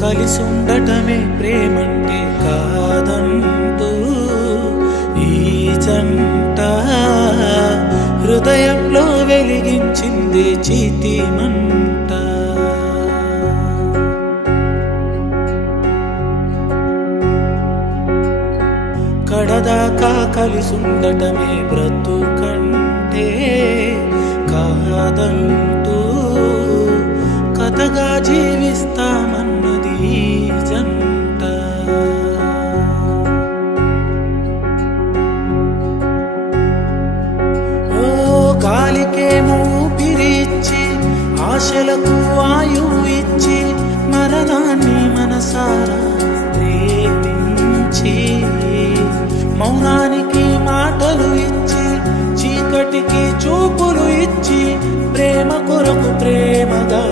కలిసుండటమే ప్రేమంటే కాదంటూ ఈ జంట హృదయంలో వెలిగించింది చీతి మంట. కడదాకా కలిసుండటమే బ్రతుకంటే కాదంటూ కథగా జీవిస్తామన్నది ఈ జంట. ఓ గాలికేమో ఊపిరిచ్చి ఆశలకు ఆయువు ఇచ్చి మరణాన్ని మనసారా ప్రేమించి మౌనానికి మాటలు ఇచ్చి చీకటికి చూపులు ఇచ్చి ప్రేమ కొరకు ప్రేమగా